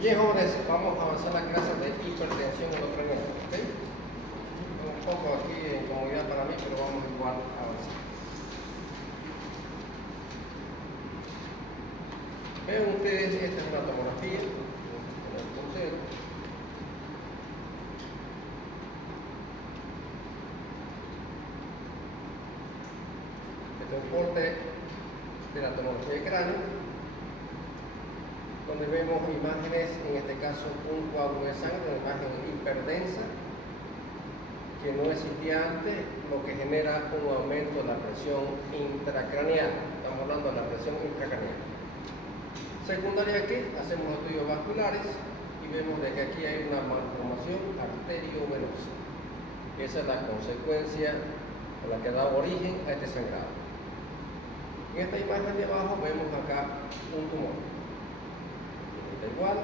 Bien, jóvenes, vamos a avanzar la clase de hipertensión endocrinal. ¿Okay? Un poco aquí de incomodidad para mí, pero vamos igual a avanzar. Ven ustedes, esta es una tomografía en el crucero. Este es un corte de la tomografía de cráneo, donde vemos imágenes, en este caso un coágulo de sangre, una imagen hiperdensa, que no existía antes, lo que genera un aumento de la presión intracraneal. Estamos hablando de la presión intracraneal. Secundaria que hacemos estudios vasculares y vemos de que aquí hay una malformación arteriovenosa. Esa es la consecuencia o la que da origen a este sangrado. En esta imagen de abajo vemos acá un tumor. Está igual,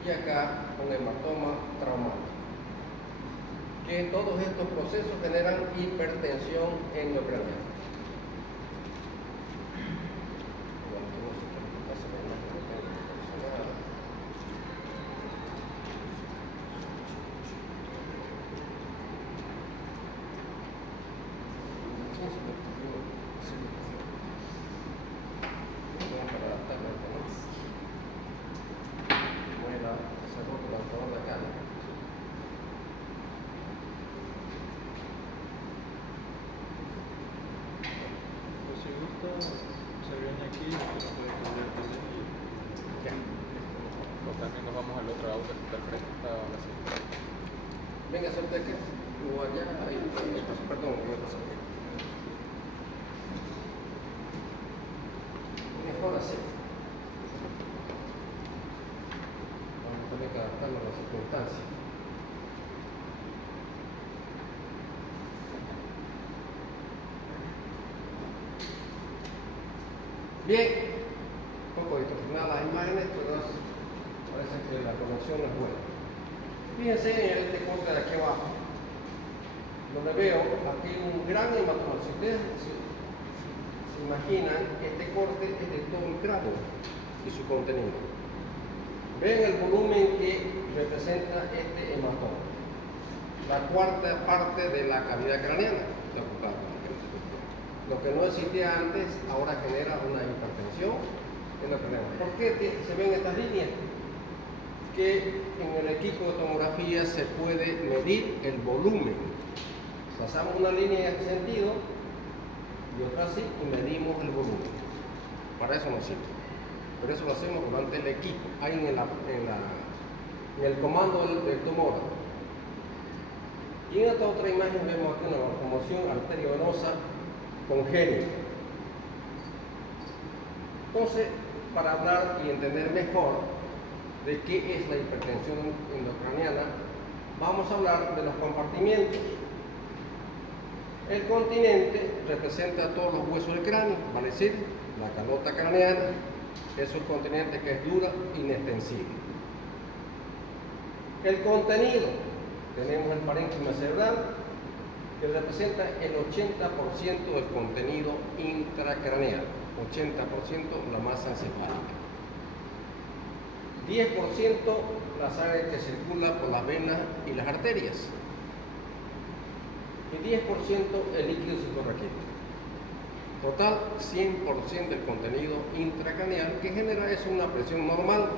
y acá un hematoma traumático. Que todos estos procesos generan hipertensión endocrinal. Se viene aquí y se puede cambiar también y también nos vamos al otro auto que está al frente, está así. Venga, suelta aquí, o allá, ahí, perdón, voy a pasar aquí. Mejor así. Vamos a tener que adaptarnos a las circunstancias. Bien, un poco distorsionadas las imágenes, pero parece que la conexión es buena. Fíjense en este corte de aquí abajo, donde veo aquí un gran hematoma. Si ustedes se imaginan, este corte es de todo el cráneo y su contenido. Ven el volumen que representa este hematoma, la cuarta parte de la cavidad craneana. Lo que no existía antes, ahora genera una hipertensión endocrinal. ¿Por qué se ven estas líneas? Que en el equipo de tomografía se puede medir el volumen. Pasamos una línea en este sentido y otra así y medimos el volumen. Para eso nos sirve. Pero eso lo hacemos durante el equipo, ahí en el comando del tomógrafo. Y en esta otra imagen vemos aquí una malformación arteriovenosa congénita. Entonces, para hablar y entender mejor de qué es la hipertensión endocraniana, vamos a hablar de los compartimientos. El continente representa todos los huesos del cráneo, vale decir, la calota craneana es un continente que es dura, inextensible. El contenido, tenemos el parénquima cerebral, que representa el 80% del contenido intracraneal, 80% la masa encefálica. 10% la sangre que circula por las venas y las arterias. Y 10% el líquido suprarraquídeo. Total, 100% del contenido intracraneal, que genera eso una presión normal.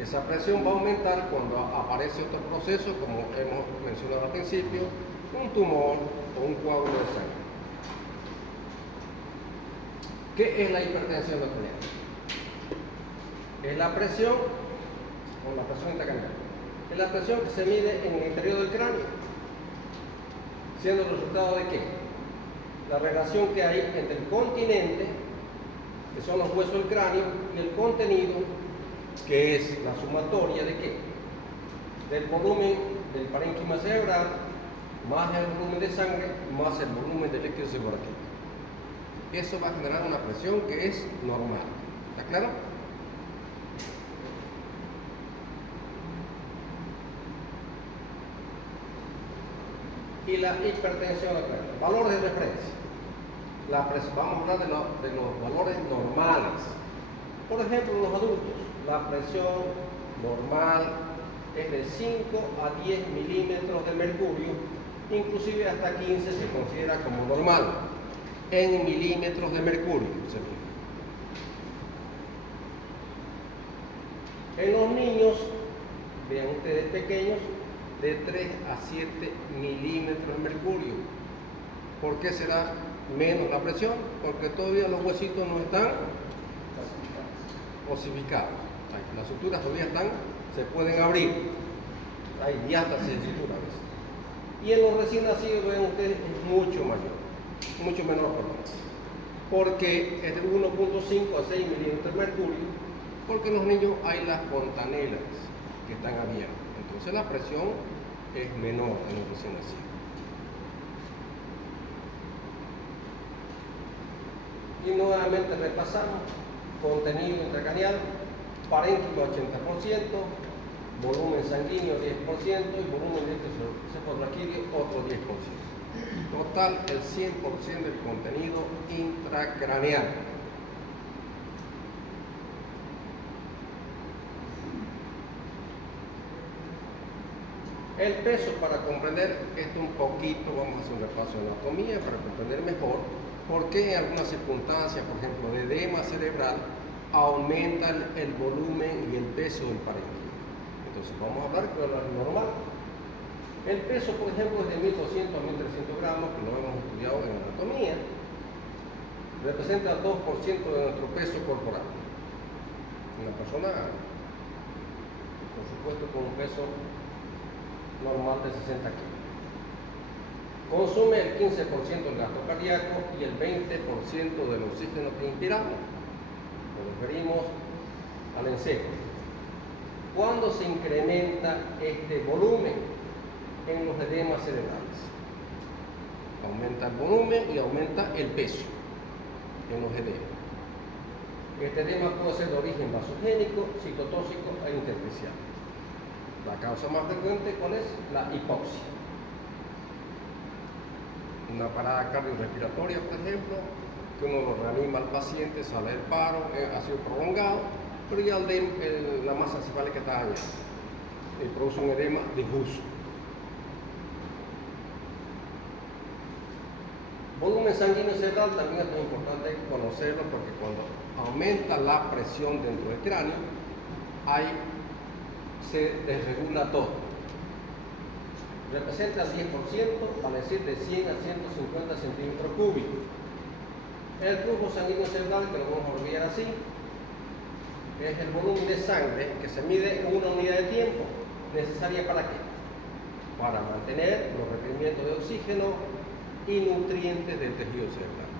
Esa presión va a aumentar cuando aparece otro proceso, como hemos mencionado al principio, un tumor o un coágulo de sangre. ¿Qué es la hipertensión endocraniana? Es la presión, o la presión intracraneal, es la presión que se mide en el interior del cráneo, siendo el resultado de qué? La relación que hay entre el continente, que son los huesos del cráneo, y el contenido, que es la sumatoria de qué? Del volumen del parénquima cerebral, más el volumen de sangre, más el volumen del líquido suprarraquídeo. Eso va a generar una presión que es normal. ¿Está claro? Y la hipertensión endocraniana. Valores de referencia. Vamos a hablar de los valores normales. Por ejemplo, en los adultos, la presión normal es de 5 a 10 milímetros de mercurio, inclusive hasta 15 se considera como normal, en milímetros de mercurio. En los niños, vean ustedes pequeños, de 3 a 7 milímetros de mercurio. ¿Por qué será menos la presión? Porque todavía los huesitos no están osificados. Las suturas todavía se pueden abrir. Hay diástasis de sutura a veces. Y en los recién nacidos, ven ustedes, es mucho menor, porque es de 1.5 a 6 milímetros de mercurio, porque en los niños hay las fontanelas que están abiertas. Entonces la presión es menor en los recién nacidos. Y nuevamente repasamos: contenido intracraneal, parénquima 80%, volumen sanguíneo 10% y volumen de cefalorraquídeo otro 10%. Total, el 100% del contenido intracraneal. El peso, para comprender esto un poquito, vamos a hacer un repaso de anatomía para comprender mejor por qué en algunas circunstancias, por ejemplo, de edema cerebral, aumenta el volumen y el peso del parénquima. Entonces vamos a hablar de lo normal. El peso, por ejemplo, es de 1200 a 1300 gramos, que lo hemos estudiado en anatomía. Representa el 2% de nuestro peso corporal. Una persona, por supuesto, con un peso normal de 60 kilos. Consume el 15% del gasto cardíaco y el 20% del oxígeno que inspiramos. Nos referimos al encéfalo. ¿Cuándo se incrementa este volumen? En los edemas cerebrales. Aumenta el volumen y aumenta el peso en los edemas. Este edema puede ser de origen vasogénico, citotóxico e intersticial. La causa más frecuente, ¿cuál es? La hipoxia. Una parada cardiorrespiratoria, por ejemplo, que uno lo reanima al paciente, sale del paro, ha sido prolongado, pero ya la masa encefálica está dañada y produce un edema difuso. Volumen sanguíneo cerebral también es muy importante conocerlo, porque cuando aumenta la presión dentro del cráneo, se desregula todo. Representa el 10%, vale decir, de 100 a 150 centímetros cúbicos. El flujo sanguíneo cerebral, que lo vamos a olvidar así, es el volumen de sangre que se mide en una unidad de tiempo. ¿Necesaria para qué? Para mantener los requerimientos de oxígeno y nutrientes del tejido cerebral.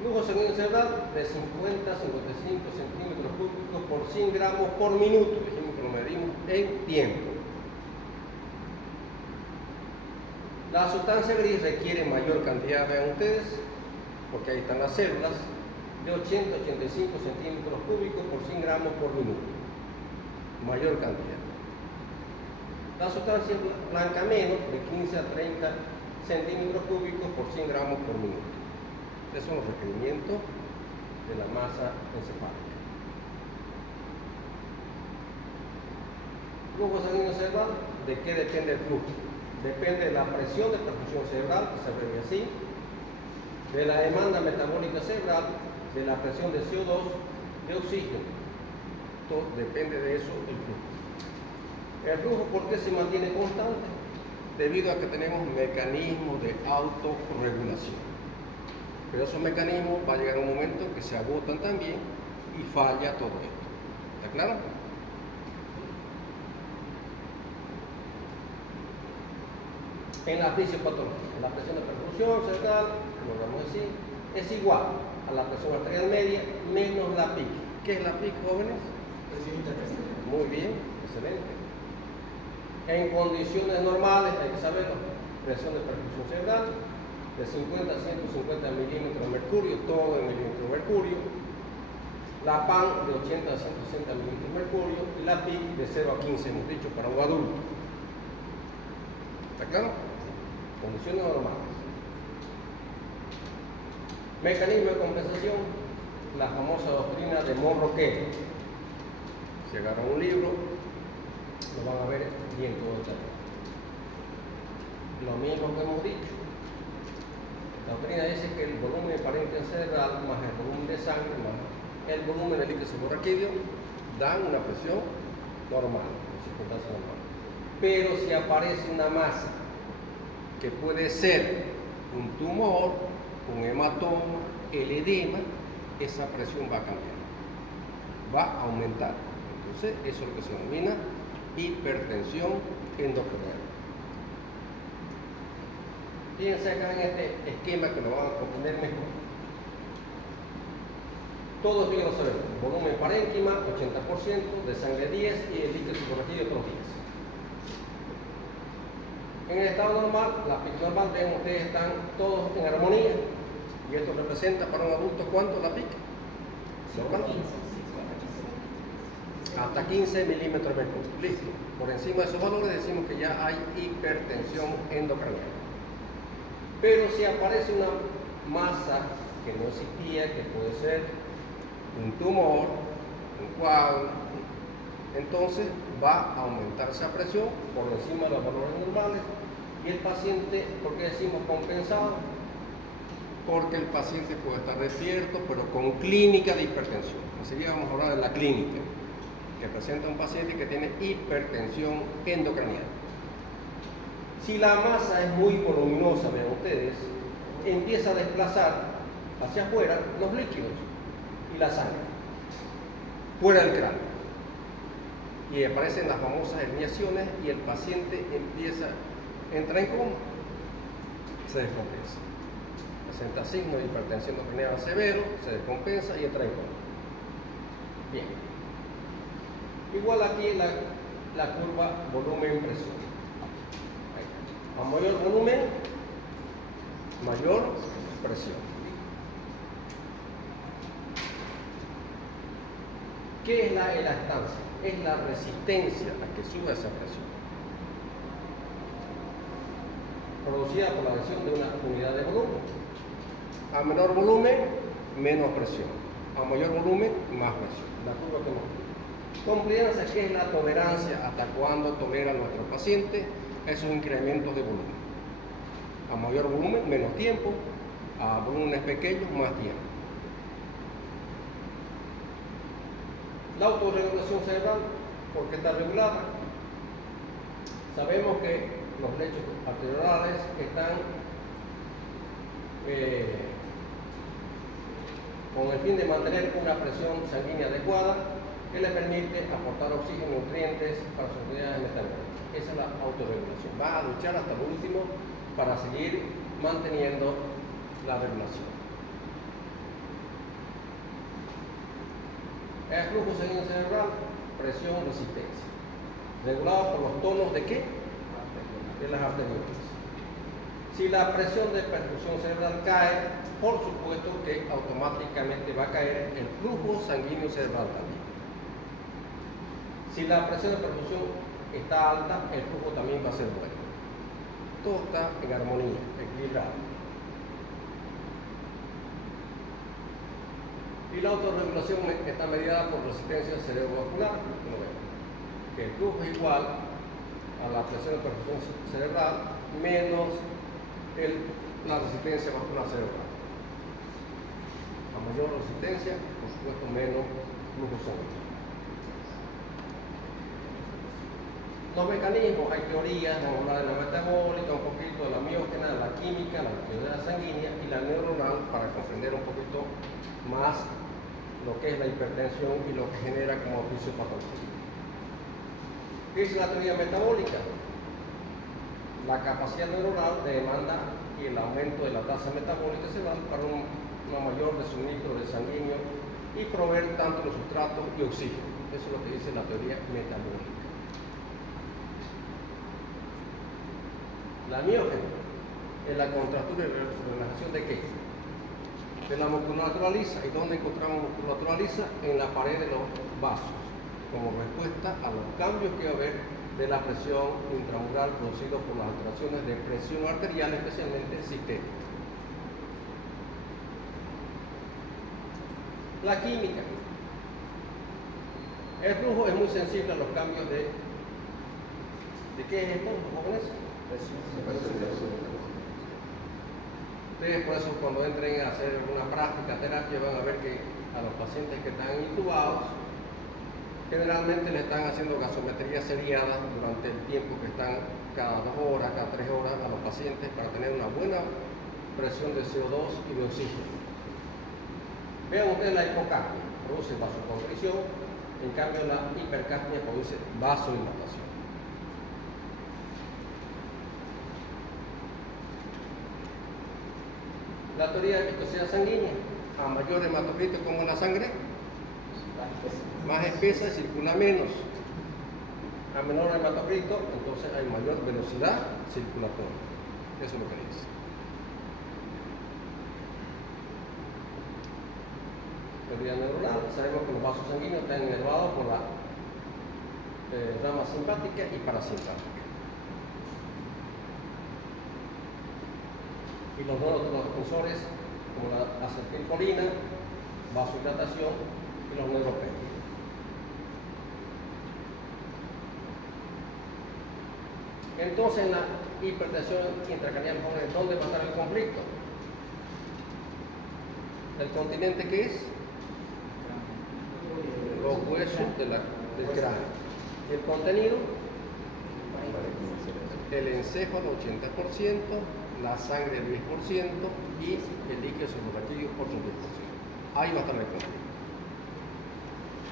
Flujo sanguíneo cerebral de 50 a 55 centímetros cúbicos por 100 gramos por minuto. Dijimos que lo medimos en tiempo. La sustancia gris requiere mayor cantidad, vean ustedes, porque ahí están las células, de 80 a 85 centímetros cúbicos por 100 gramos por minuto. Mayor cantidad. La sustancia blanca menos, de 15 a 30 centímetros cúbicos por 100 gramos por minuto. Esos son los requerimientos de la masa encefálica. Flujo sanguíneo cerebral, ¿de qué depende el flujo? Depende de la presión de perfusión cerebral, que se abrevia así, de la demanda metabólica cerebral, de la presión de CO2, de oxígeno. Todo depende de eso el flujo. El flujo, ¿por qué se mantiene constante? Debido a que tenemos mecanismos de autorregulación. Pero esos mecanismos va a llegar un momento que se agotan también y falla todo esto. ¿Está claro? En la fisiopatología, la presión de perfusión cerebral, como vamos a decir, es igual a la presión arterial media menos la PIC. ¿Qué es la PIC, jóvenes? Presión intercraneal. Muy bien, excelente. En condiciones normales, hay que saberlo, presión de perfusión cerebral de 50 a 150 milímetros de mercurio, todo en milímetros de mercurio. La PAN de 80 a 160 milímetros de mercurio y la PIC de 0 a 15, hemos dicho, para un adulto. ¿Está claro? Condiciones normales. Mecanismo de compensación. la famosa doctrina de Monroe. Si agarran un libro, lo van a ver bien todo detallado. Lo mismo que hemos dicho. La doctrina dice que el volumen de parénquima cerebral más el volumen de sangre más el volumen del líquido subarraquídeo dan una presión normal, en circunstancias normales. Pero si aparece una masa que puede ser un tumor, un hematoma, el edema, esa presión va a cambiar, va a aumentar. Entonces, eso es lo que se denomina hipertensión endocrinal. Fíjense acá en este esquema que lo van a comprender mejor. Todos bien lo sabemos. Volumen parénquima, 80%, de sangre 10 y el líquido subarraquídeo otros 10. En el estado normal, la PIC normal, ven ustedes, están todos en armonía. Y esto representa para un adulto, ¿cuánto la PIC? Normal. Hasta 15 milímetros de mercurio. Listo. Por encima de esos valores decimos que ya hay hipertensión endocrinal. Pero si aparece una masa que no existía, que puede ser un tumor, un coágulo, entonces va a aumentar esa presión por encima de los valores normales y el paciente, ¿por qué decimos compensado? Porque el paciente puede estar despierto, pero con clínica de hipertensión. Enseguida vamos a hablar de la clínica que presenta un paciente que tiene hipertensión endocrinal. Si la masa es muy voluminosa, vean ustedes, empieza a desplazar hacia afuera los líquidos y la sangre, fuera del cráneo. Y aparecen las famosas herniaciones y el paciente entra en coma, se descompensa. Presenta signos de hipertensión endocrinal severo, se descompensa y entra en coma. Bien. Igual aquí la curva volumen-presión. A mayor volumen, mayor presión. ¿Qué es la elastancia? Es la resistencia a que suba esa presión, producida por la acción de una unidad de volumen. A menor volumen, menos presión. A mayor volumen, más presión. La curva que hemos visto. Compréndanse qué es la tolerancia, hasta cuándo tolera nuestro paciente esos incrementos de volumen. A mayor volumen, menos tiempo. A volúmenes pequeños, más tiempo. La autorregulación cerebral, ¿por qué está regulada? Sabemos que los lechos arteriales están con el fin de mantener una presión sanguínea adecuada que le permite aportar oxígeno y nutrientes para sus unidades metabólicas. Esa es la autorregulación. Va a luchar hasta lo último para seguir manteniendo la regulación. El flujo sanguíneo cerebral, presión, resistencia. Regulado por los tonos de qué? De las arteriolas. Si la presión de perfusión cerebral cae, por supuesto que automáticamente va a caer el flujo sanguíneo cerebral también. Si la presión de perfusión está alta, el flujo también va a ser bueno. Todo está en armonía, equilibrado. Y la autorregulación está medida por resistencia cerebrovascular, que el flujo es igual a la presión de perfusión cerebral menos la resistencia vascular cerebral. A mayor resistencia, por supuesto, menos flujo sanguíneo. Los mecanismos, hay teorías, vamos a hablar de la metabólica, un poquito de la miógena, de la química, la actividad sanguínea y la neuronal para comprender un poquito más lo que es la hipertensión y lo que genera como fisiopatología. ¿Qué es la teoría metabólica? La capacidad neuronal demanda y el aumento de la tasa metabólica cerebral para una mayor de suministro de sanguíneo y proveer tanto los sustratos y oxígeno. Eso es lo que dice la teoría metabólica. La miógena es la contractura y relajación de qué? De la musculatura lisa. ¿Y dónde encontramos musculatura lisa? En la pared de los vasos, como respuesta a los cambios que va a haber de la presión intramural producidos por las alteraciones de presión arterial, especialmente sistémica. La química. El flujo es muy sensible a los cambios ¿de qué es esto, jóvenes? Ustedes por eso cuando entren a hacer una práctica terapia van a ver que a los pacientes que están intubados generalmente le están haciendo gasometría seriada durante el tiempo que están cada 2 horas, cada 3 horas a los pacientes para tener una buena presión de CO2 y de oxígeno. Vean ustedes la hipocapnia, produce vasoconstricción, en cambio la hipercapnia produce vasodilatación. La teoría de viscosidad sanguínea: a mayor hematocrito como la sangre, más espesa y circula menos. A menor hematocrito, entonces hay mayor velocidad circulatoria. Eso es lo que dice. Teoría neuronal: sabemos que los vasos sanguíneos están inervados por la rama simpática y parasimpática. Y los neurotransmisores como la acetilcolina, vasodilatación y los neuropéptidos. Entonces, en la hipertensión intracraneal, ¿dónde va a estar el conflicto? ¿El continente qué es? Los huesos del cráneo. ¿Y el contenido? El encéfalo 80%, la sangre el 10% y el líquido suprarraquídeo otro 10%. Ahí va a estar el conflicto.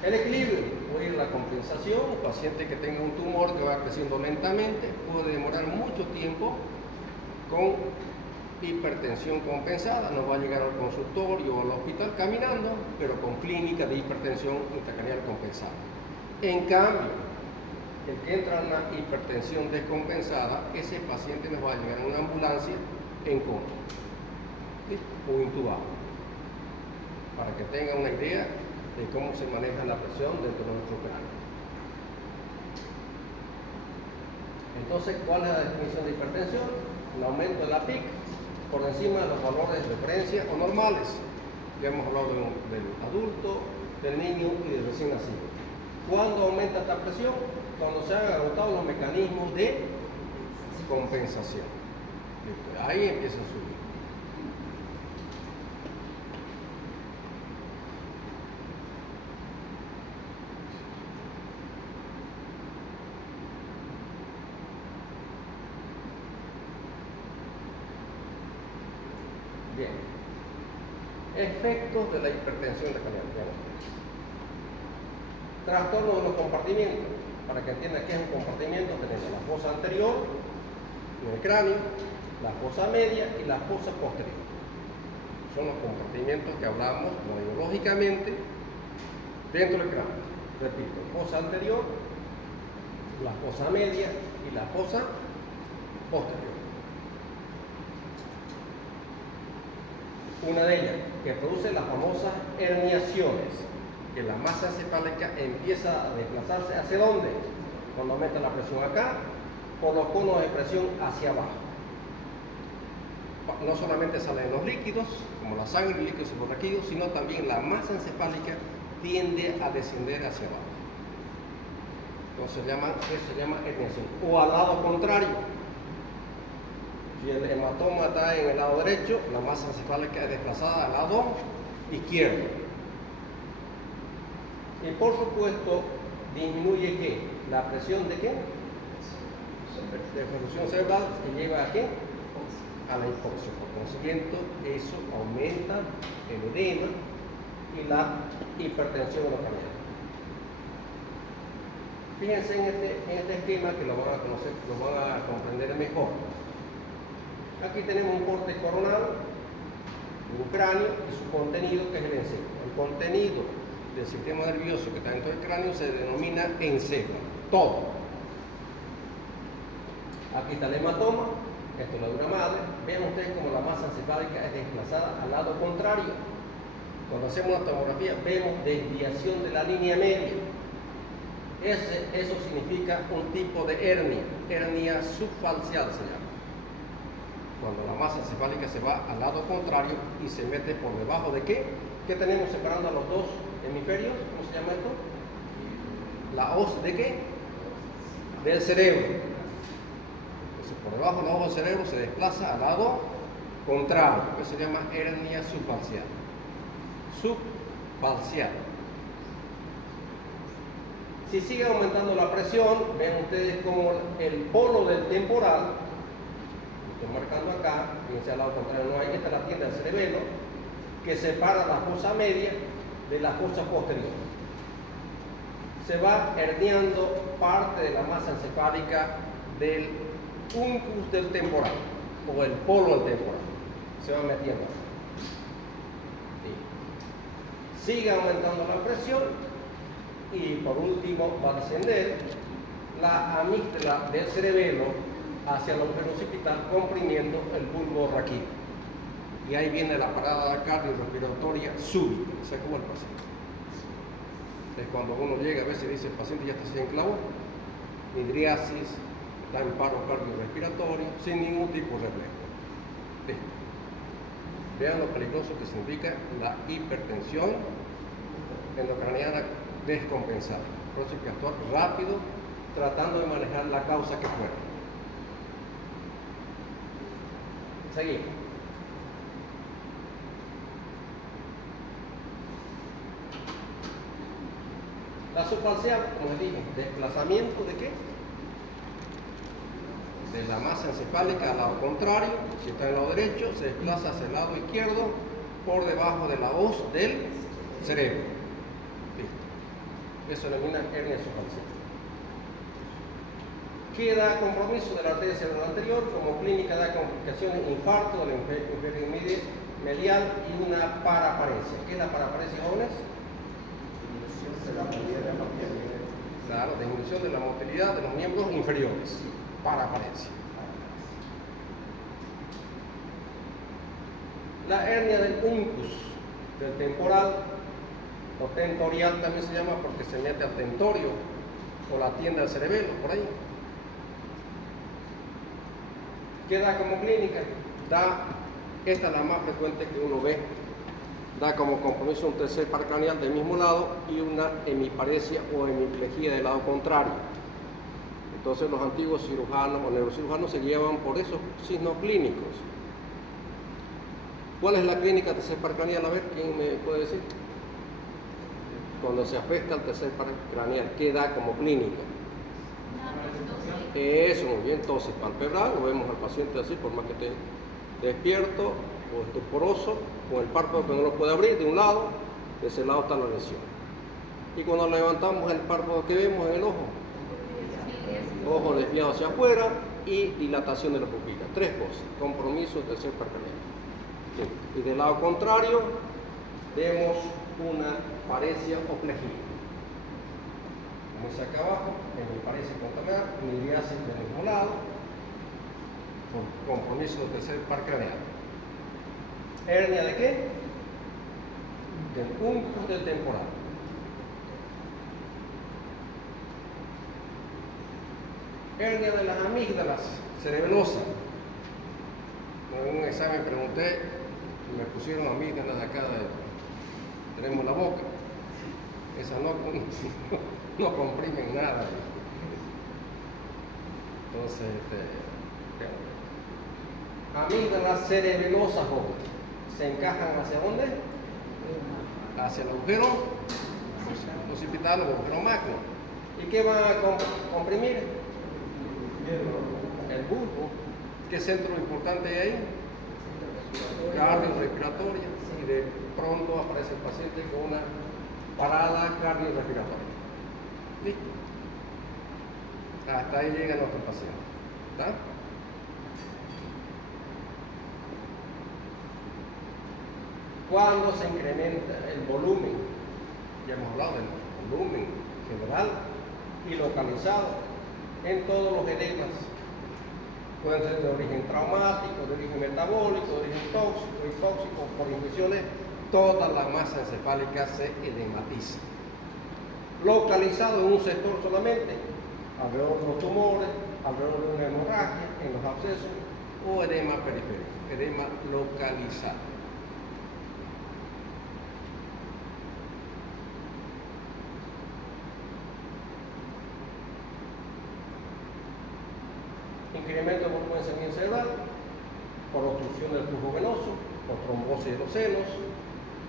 El equilibrio puede ir a la compensación. Un paciente que tenga un tumor que va creciendo lentamente puede demorar mucho tiempo con hipertensión compensada, no va a llegar al consultorio o al hospital caminando, pero con clínica de hipertensión intracraneal compensada. En cambio, el que entra en una hipertensión descompensada, ese paciente nos va a llegar en una ambulancia en coma, ¿sí? O intubado, para que tengan una idea de cómo se maneja la presión dentro de nuestro cráneo. Entonces, ¿cuál es la definición de hipertensión? Un aumento de la PIC por encima de los valores de referencia o normales. Ya hemos hablado del adulto, del niño y del recién nacido. ¿Cuándo aumenta esta presión? Cuando se han agotado los mecanismos de compensación. Ahí empieza a subir. Bien. Efectos de la hipertensión intracraneal. Trastorno de los compartimientos. Para que entiendan qué es un compartimiento, tenemos la fosa anterior en el cráneo, la fosa media y la fosa posterior. Son los compartimientos que hablamos neurológicamente dentro del cráneo. Repito, fosa anterior, la fosa media y la fosa posterior. Una de ellas, que produce las famosas herniaciones, que la masa encefálica empieza a desplazarse ¿hacia dónde? Cuando aumenta la presión acá, por los conos de presión hacia abajo. No solamente salen los líquidos, como la sangre y líquidos suprarraquídeos, sino también la masa encefálica tiende a descender hacia abajo. Entonces eso se llama herniación. O al lado contrario. Si el hematoma está en el lado derecho, la masa encefálica es desplazada al lado izquierdo. Y por supuesto, disminuye ¿qué? La presión de ¿qué? De ejecución cerebral, que lleva a ¿qué? A la hipoxia. Por consiguiente, eso aumenta el edema y la hipertensión intracraneal. Fíjense en este esquema que lo van a conocer, lo van a comprender mejor. Aquí tenemos un corte coronal, un cráneo y su contenido, que es el encéfalo. El contenido del sistema nervioso que está dentro del cráneo se denomina encéfalo, todo. Aquí está el hematoma, esto es la dura madre. Vean ustedes cómo la masa encefálica es desplazada al lado contrario. Cuando hacemos una tomografía vemos desviación de la línea media. Eso significa un tipo de hernia subfalcial se llama. Cuando la masa encefálica se va al lado contrario y se mete por debajo de ¿qué? ¿Qué tenemos separando a los dos hemisferios? ¿Cómo se llama esto? La hoz de qué? Del cerebro. Entonces, por debajo de la hoz del cerebro se desplaza al lado contrario, que se llama hernia subfacial. Subfacial. Si sigue aumentando la presión, ven ustedes como el polo del temporal, lo estoy marcando acá, fíjense al lado contrario, no hay, esta es la tienda del cerebelo, que separa la fosa media de la fosa posterior. Se va herniando parte de la masa encefálica del uncus del temporal, o el polo del temporal. Se va metiendo. Sigue aumentando la presión. Y por último va a descender la amígdala del cerebelo hacia el agujero occipital, comprimiendo el bulbo raquídeo. Y ahí viene la parada cardiorrespiratoria súbita, se acabó el paciente. Es cuando uno llega a veces dice el paciente ya está sin clavo, midriasis, está en paro cardiorrespiratorio, sin ningún tipo de reflejo. Listo. Vean lo peligroso que significa la hipertensión endocraniana descompensada. Por eso hay que actuar rápido, tratando de manejar la causa que fuera. Seguimos. La subfacial, como les dije, desplazamiento de qué? De la masa encefálica al lado contrario. Si está en el lado derecho, se desplaza hacia el lado izquierdo por debajo de la hoz del cerebro. Eso denomina hernia subfacial. Queda compromiso de la arteria cerebral anterior, como clínica da complicaciones, infarto del hemisferio medial y una paraparesia. ¿Qué es la paraparesia, jóvenes? Disminución de la movilidad de los miembros. Claro, disminución de la motilidad de los miembros inferiores. Paraparesia. La hernia del uncus, del temporal, o tentorial también se llama porque se mete al tentorio o la tienda del cerebelo, por ahí. ¿Qué da como clínica? Esta es la más frecuente que uno ve, da como compromiso un tercer par craneal del mismo lado y una hemiparesia o hemiplegia del lado contrario. Entonces los antiguos cirujanos o neurocirujanos se llevan por esos signos clínicos. ¿Cuál es la clínica del tercer par craneal? A ver, ¿quién me puede decir? Cuando se afecta al tercer par craneal, ¿qué da como clínica? Eso, muy bien, tosis palpebral, lo vemos al paciente así, por más que esté despierto o estuporoso, con el párpado que no lo puede abrir de un lado, de ese lado está la lesión. Y cuando levantamos el párpado que vemos en el ojo desviado hacia afuera y dilatación de la pupila. Tres cosas, compromiso del tercer par craneal. Sí. Y del lado contrario, vemos una paresia o plejía. Como dice acá abajo, hemiparesia contaminada, midriasis del mismo lado, con compromiso del tercer par craneal. ¿Hernia de qué? Del uncus del temporal. Hernia de las amígdalas cerebelosas. En un examen pregunté, me pusieron amígdalas de acá tenemos la boca, esa no comprimen nada. Entonces, amígdalas cerebelosas, ¿se encajan hacia dónde? Hacia el agujero occipital o agujero magno. ¿Y qué van a comprimir? El bulbo. ¿Qué centro importante hay ahí? Cardiorrespiratoria. Y de pronto aparece el paciente con una parada cardiorrespiratoria. ¿Listo? Hasta ahí llega nuestro paciente. ¿Está? Cuando se incrementa el volumen, ya hemos hablado del volumen general y localizado en todos los edemas, pueden ser de origen traumático, de origen metabólico, de origen tóxico, hipóxico, por infecciones, toda la masa encefálica se edematiza. Localizado en un sector solamente, alrededor de los tumores, alrededor de una hemorragia, en los abscesos, o edema periférico, edema localizado. incremento del volumen sanguíneo cerebral, por obstrucción del flujo venoso, por trombosis de los senos,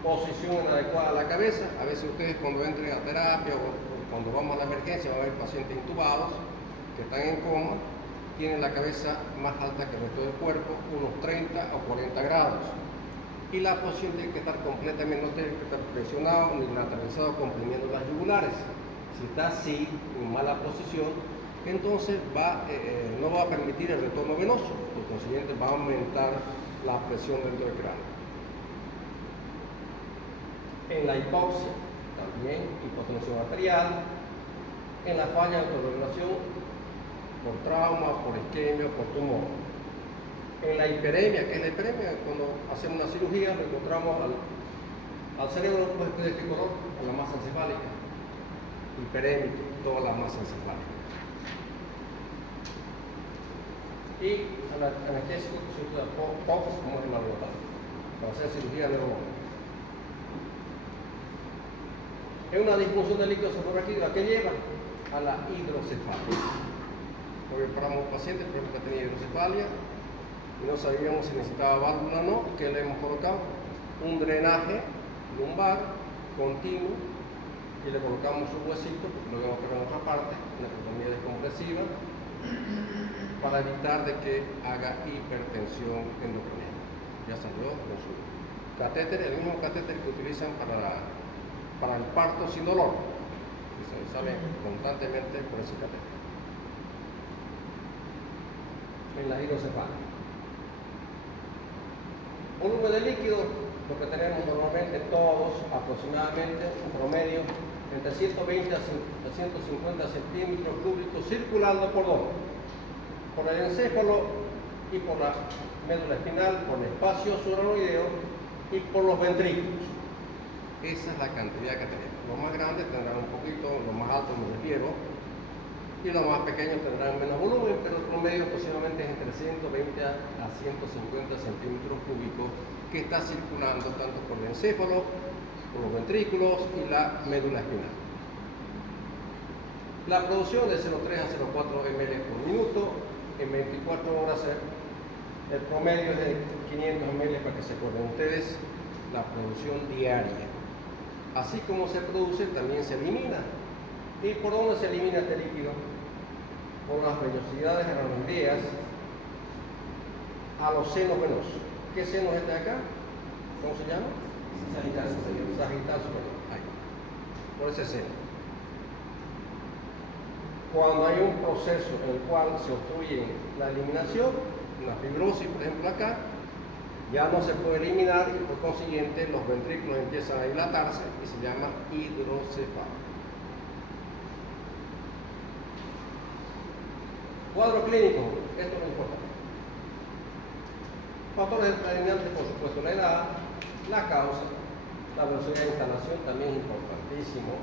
posición inadecuada de la cabeza. A veces ustedes cuando entren a terapia o cuando vamos a la emergencia van a ver pacientes intubados que están en coma, tienen la cabeza más alta que el resto del cuerpo, unos 30 o 40 grados. Y la posición tiene que estar completamente, no tiene que estar presionado ni lateralizado comprimiendo las yugulares. Si está así, en mala posición, entonces no va a permitir el retorno venoso, por consiguiente va a aumentar la presión dentro del cráneo. En la hipoxia, también hipotensión arterial, en la falla de autorregulación por trauma, por isquemia, por tumor. En la hiperemia, ¿qué es la hiperemia? Cuando hacemos una cirugía, lo encontramos al cerebro, pues, ¿de qué color? A la masa encefálica. Hiperémico, toda la masa encefálica. Y anestésico se usa poco, como es el malbotado, para hacer cirugía neurológica. Es una disfunción del líquido cefalorraquídeo, ¿a qué lleva? A la hidrocefalia. Hoy operamos un paciente, por ejemplo, que tenía hidrocefalia y no sabíamos si necesitaba válvula o no. ¿Qué le hemos colocado? Un drenaje lumbar continuo y le colocamos un huesito, porque lo vamos a operar en otra parte, una ectomía descompresiva, para evitar de que haga hipertensión endocrinal. Ya salió con su catéter, el mismo catéter que utilizan para el parto sin dolor, que se sale constantemente por ese catéter. En la hidrocefalia. Volumen de líquido, lo que tenemos normalmente todos, aproximadamente, un promedio, entre 120 a 150 centímetros cúbicos, circulando por ¿dónde? Por el encéfalo y por la médula espinal, por el espacio subaranoideo y por los ventrículos. Esa es la cantidad que tenemos. Los más grandes tendrán un poquito, los más altos me refiero, y los más pequeños tendrán menos volumen, pero el promedio aproximadamente es entre 120 a 150 centímetros cúbicos que está circulando tanto por el encéfalo, por los ventrículos y la médula espinal. La producción de 0,3 a 0,4 ml por minuto, en 24 horas el promedio es de 500 ml, para que se acuerden ustedes, la producción diaria. Así como se produce, también se elimina. ¿Y por dónde se elimina este líquido? Por las vellosidades aranoideas a los senos venosos. ¿Qué seno es este de acá? ¿Cómo se llama? Sagital superior. Sagital superior. Ahí. Por ese seno. Cuando hay un proceso en el cual se obstruye la eliminación, una fibrosis, por ejemplo acá, ya no se puede eliminar y por consiguiente los ventrículos empiezan a dilatarse y se llama hidrocefalia. Cuadro clínico, esto es lo importante. Factores determinantes, por supuesto, la edad, la causa, la velocidad de instalación también es importantísimo,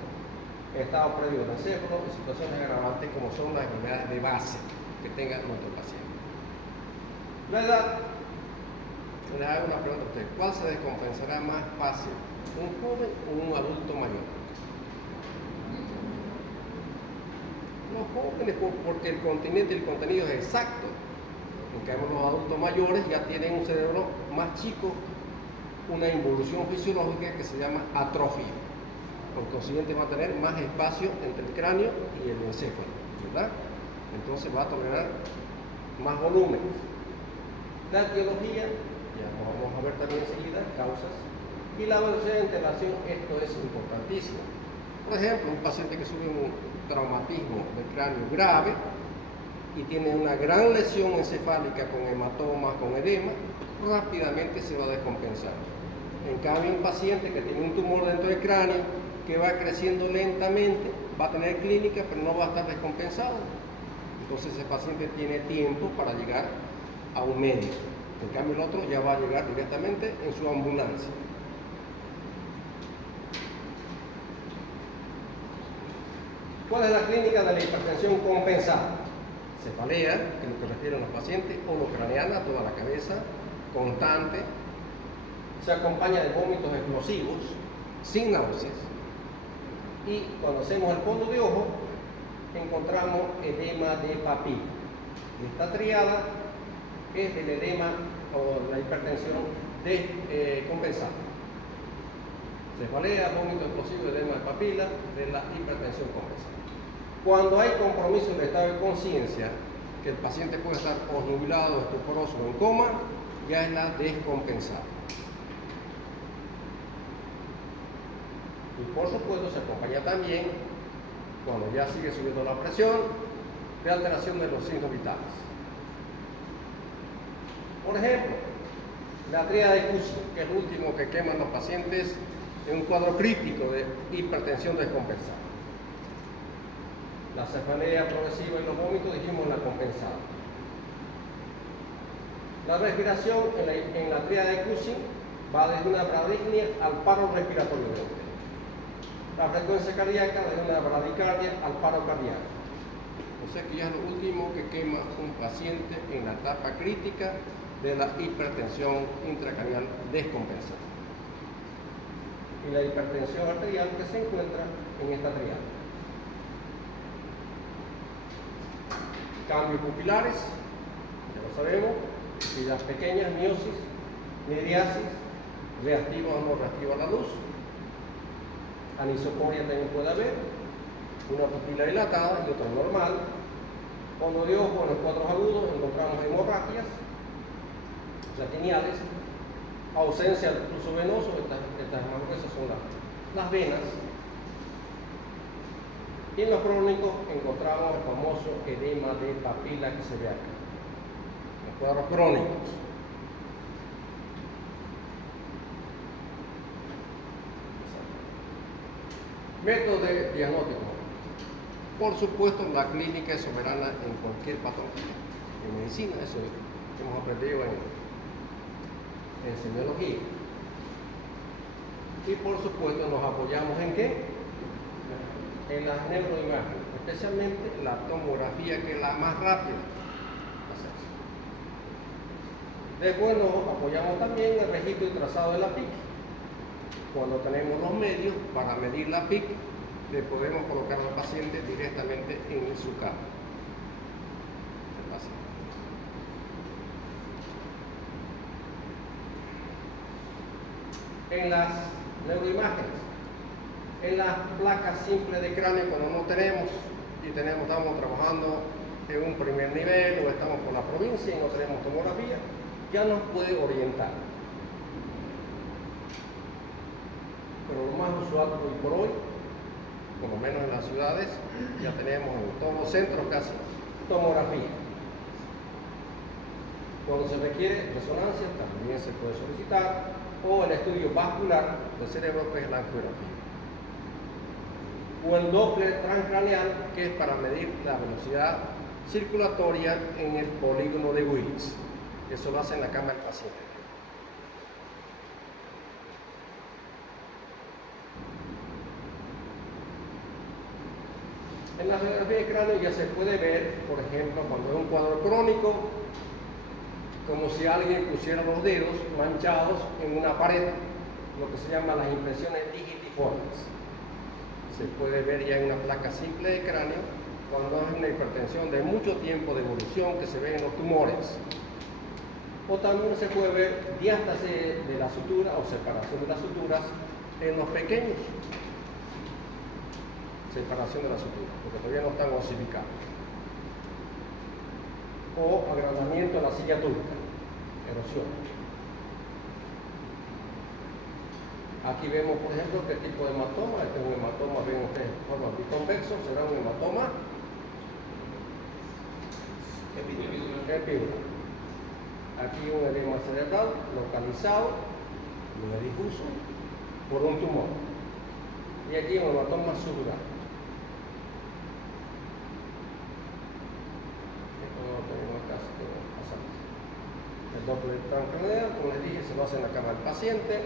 estado previo del encéfalo y situaciones agravantes como son las enfermedades de base que tenga nuestro paciente. La edad, les hago una pregunta a ustedes: ¿cuál se descompensará más fácil, un joven o un adulto mayor? Los jóvenes, porque el continente y el contenido es exacto. En cambio, los adultos mayores ya tienen un cerebro más chico, una involución fisiológica que se llama atrofia. Por consiguiente, va a tener más espacio entre el cráneo y el encéfalo, ¿verdad? Entonces va a tolerar más volúmenes. La etiología, ya lo vamos a ver también enseguida, causas, y la velocidad de integración, esto es importantísimo. Por ejemplo, un paciente que sufre un traumatismo del cráneo grave y tiene una gran lesión encefálica con hematomas, con edema, rápidamente se va a descompensar. En cambio, un paciente que tiene un tumor dentro del cráneo, que va creciendo lentamente, va a tener clínica, pero no va a estar descompensado. Entonces ese paciente tiene tiempo para llegar a un médico. En cambio, el otro ya va a llegar directamente en su ambulancia. ¿Cuál es la clínica de la hipertensión compensada? Cefalea, que es lo que refieren los pacientes, holocraneana, toda la cabeza, constante, se acompaña de vómitos explosivos, sin náuseas. Y cuando hacemos el fondo de ojo, encontramos edema de papila. esta triada es el edema o la hipertensión descompensada. Cefalea, vómito explosivo, edema de papila de la hipertensión compensada. Cuando hay compromiso del estado de conciencia, que el paciente puede estar obnubilado, estuporoso o en coma, ya es la descompensada. Y por supuesto se acompaña también, cuando ya sigue subiendo la presión, de alteración de los signos vitales. Por ejemplo, la tríada de Cushing, que es el último que queman los pacientes en un cuadro crítico de hipertensión descompensada. La cefalea progresiva y los vómitos dijimos la compensada. La respiración en la tríada de Cushing va desde una bradypnea al paro respiratorio lento. La frecuencia cardíaca desde una bradicardia al paro cardíaco. O sea que ya es lo último que quema un paciente en la etapa crítica de la hipertensión intracranial descompensada. Y la hipertensión arterial que se encuentra en esta triada. Cambios pupilares, ya lo sabemos, y las pequeñas miosis, miriasis, reactivos o no reactivos a la luz. Anisocoria también puede haber, una pupila dilatada y otra normal. Cuando de ojo en los cuadros agudos encontramos hemorragias latiniales, ausencia del pulso venoso, estas más gruesas son las venas. Y en los crónicos encontramos el famoso edema de papila que se ve acá, los cuadros crónicos. Método de diagnóstico. Por supuesto, la clínica es soberana en cualquier patología. En medicina, eso hemos aprendido en semiología. Y por supuesto, nos apoyamos ¿en qué? En las neuroimágenes, especialmente la tomografía, que es la más rápida. Después nos apoyamos también en el registro y trazado de la PIC. Cuando tenemos los medios para medir la PIC, le podemos colocar al paciente directamente en su cama. En las neuroimágenes, en las placas simples de cráneo, cuando no tenemos y estamos trabajando en un primer nivel o estamos por la provincia y no tenemos tomografía, ya nos puede orientar. Pero lo más usual hoy por hoy, por lo menos en las ciudades, ya tenemos en todos los centros casi tomografía. Cuando se requiere resonancia también se puede solicitar, o el estudio vascular del cerebro, que es la angiografía. O el Doppler transcraneal, que es para medir la velocidad circulatoria en el polígono de Willis. Eso lo hace en la cama del paciente. En la radiografía de cráneo ya se puede ver, por ejemplo, cuando es un cuadro crónico, como si alguien pusiera los dedos manchados en una pared, lo que se llama las impresiones digitiformes. Se puede ver ya en una placa simple de cráneo cuando es una hipertensión de mucho tiempo de evolución que se ve en los tumores. O también se puede ver diástasis de la sutura o separación de las suturas en los pequeños. Separación de la sutura, porque todavía no están osificados. O agrandamiento de la silla turca, erosión. Aquí vemos, por ejemplo, qué tipo de hematoma. Este es un hematoma, ven ustedes, forma biconvexo, será un hematoma epidural. Aquí un edema cerebral localizado, no difuso, por un tumor. Y aquí un hematoma subdural. Esto no lo tenemos acá, así que pasamos. El Doppler transcraneal, como les dije, se lo hace en la cama del paciente.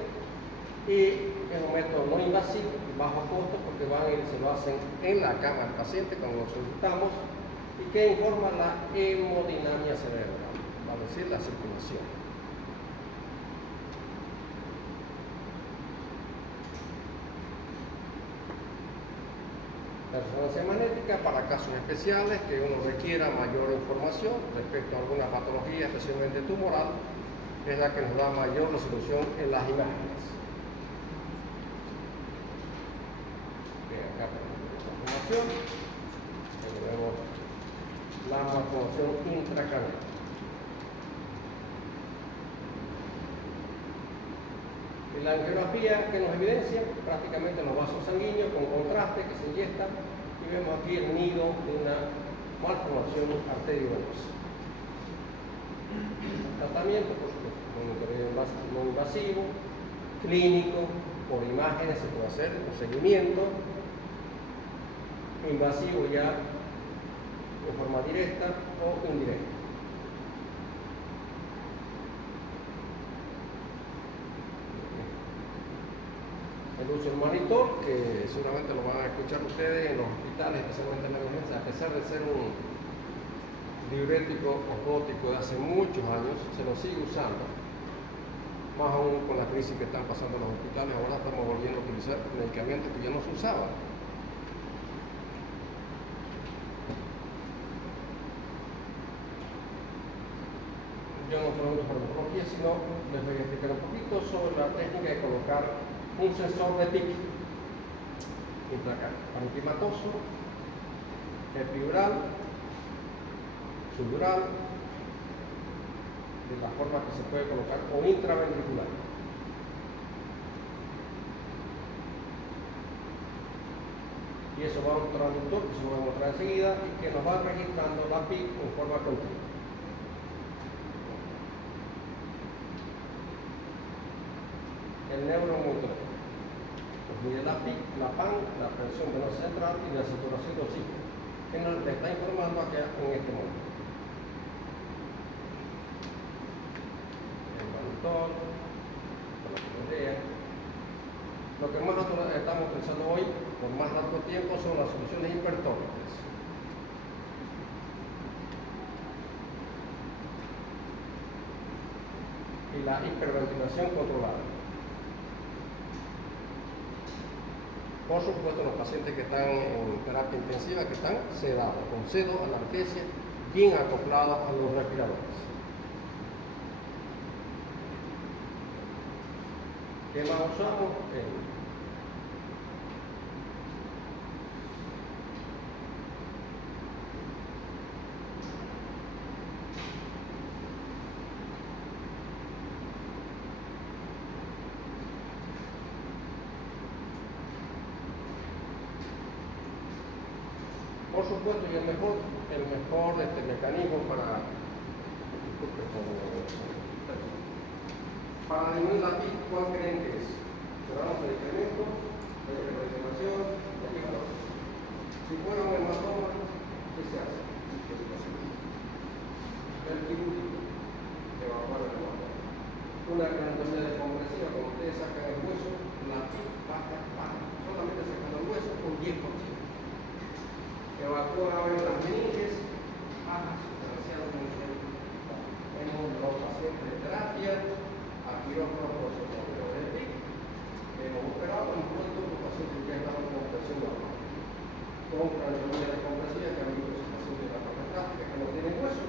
Y es un método no invasivo, bajo costo, porque van y se lo hacen en la cama del paciente cuando lo solicitamos, y que informa la hemodinamia cerebral, va a decir la circulación. La resonancia magnética para casos especiales que uno requiera mayor información respecto a alguna patología, especialmente tumoral, es la que nos da mayor resolución en las imágenes. Bien, acá tenemos la información. Tenemos la malformación intracraneal. En la angiografía que nos evidencia prácticamente los vasos sanguíneos con contraste que se inyectan y vemos aquí el nido de una malformación arteriovenosa. Tratamiento, por supuesto, monitoreo no invasivo, clínico, por imágenes se puede hacer un seguimiento, invasivo ya de forma directa o indirecta. El uso del monitor, que seguramente lo van a escuchar ustedes en los hospitales, especialmente en la emergencia, a pesar de ser un diurético osmótico de hace muchos años, se lo sigue usando. Más aún con la crisis que están pasando en los hospitales, ahora estamos volviendo a utilizar medicamentos que ya no se usaban. Yo no pregunto por oncología, sino les voy a explicar un poquito sobre la técnica de colocar un sensor de pique intracráneo, parenquimatoso, epidural, subdural, de la forma que se puede colocar, o intraventricular. Y eso va a un traductor que se va a mostrar enseguida y que nos va registrando la PIC en forma continua. El neuromonitoreo pues mide la PIC, la PAN, la presión venosa central y la saturación de oxígeno, que nos le está informando aquí en este momento. El monitor, para que lo vean. Lo que más estamos utilizando hoy por más largo tiempo son las soluciones hipertónicas. Y la hiperventilación controlada. Por supuesto, los pacientes que están en terapia intensiva, que están sedados, con sedo, analgesia, bien acoplados a los respiradores. ¿Qué más usamos? Por supuesto, y el mejor mecanismo para disminuir la PIC, ¿cuál creen que es? Cerramos el incremento, la hiperventilación, y aquí va. Si fuera un hematoma, ¿qué se hace? El quirúrgico, evacuar el hematoma. Una craniotomía descompresiva, cuando ustedes sacan el hueso, la PIC baja, solamente sacando el hueso un 10%. Evacúan ahora las meninges, baja sustancialmente en los pacientes de terapia, quirófano por soporte de PIC. Hemos operado en pronto los pacientes que ya estaban con presión normal. Con craniotomía descompresiva, que han visto esos pacientes de la plástica que no tienen hueso.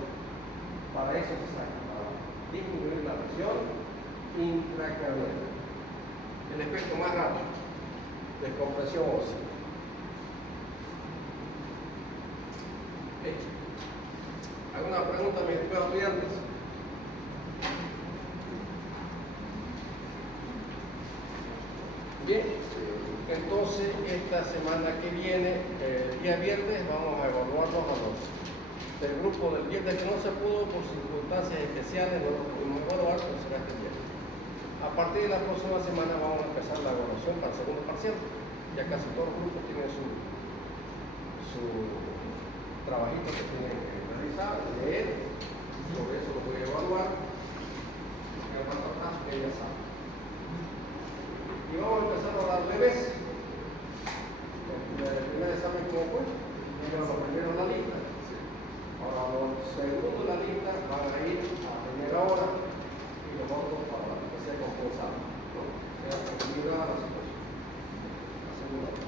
Para eso se saca, para disminuir la presión intracraneal. El efecto más rápido, descompresión ósea. ¿Alguna pregunta, mis estimados estudiantes? Bien, entonces esta semana que viene, el día viernes, vamos a evaluarlos a los del grupo del viernes que no se pudo por circunstancias especiales, no lo pudimos evaluar, pero será este viernes. A partir de la próxima semana vamos a empezar la evaluación para el segundo parcial. Ya casi todos los grupos tienen su trabajito que tienen que realizar, leer, sobre eso lo voy a evaluar. Que ya saben. Y vamos a empezar a dar bebés. El primer examen, ¿cómo fue? Los primeros la lista. Ahora los segundos de la lista van a ir a primera hora y los otros para la que sea compensada, ¿no? Sea configurada la situación. La segunda hora.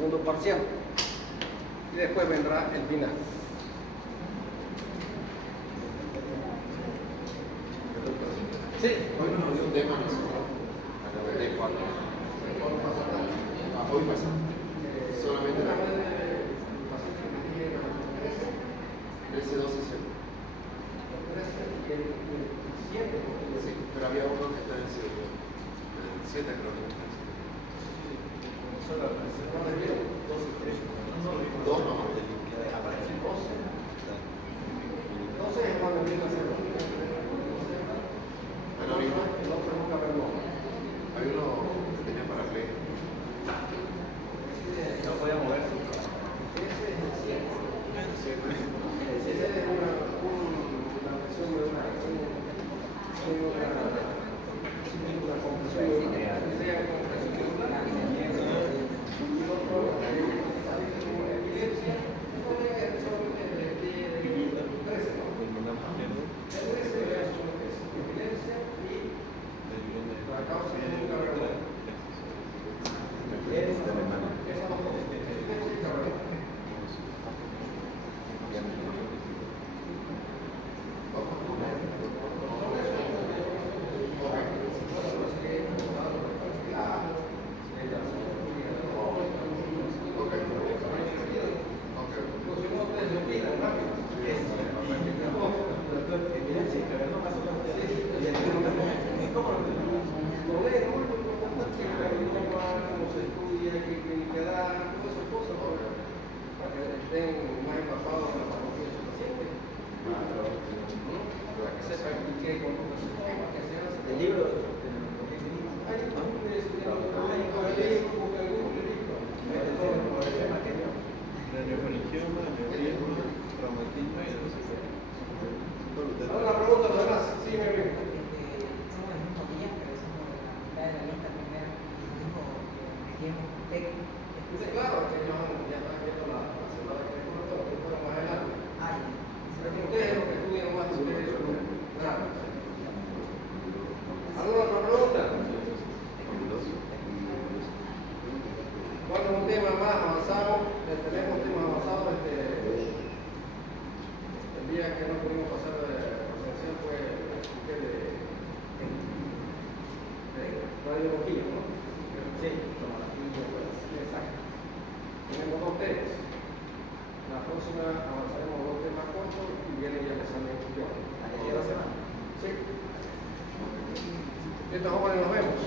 segundo parcial. Y después vendrá el final. Sí. Hoy nos dio un tema nacional. De 4. Hoy pasa. Solamente la ese 12 sí, pero había uno que está en el 7 creo que está en el 7. Dos nomás. Entonces es cuando viene a ser El original. el otro nunca verlo. Hay uno que tenía para leer. No podía moverse. Esa es una versión de una conclusión de ¿Alguna pregunta de demás? Sí, me amigo. Somos del mismo día, pero somos de la mitad de la lista primero. Dijo que metíamos TEC. Sí, claro, que ellos ya están viendo la semana que viene, pero fueron más adelante. Ah, ya. Pero ustedes lo que estudian más, ustedes nada. ¿Alguna otra pregunta? Bueno, un tema más avanzado, tenemos temas avanzados. El día que no pudimos pasar de presencial fue de radiología, ¿no? Sí, exacto. Tenemos dos temas. La próxima avanzaremos dos temas cortos y viene ya el examen de ¿A qué día de la semana? Sí. Estos jóvenes nos vemos.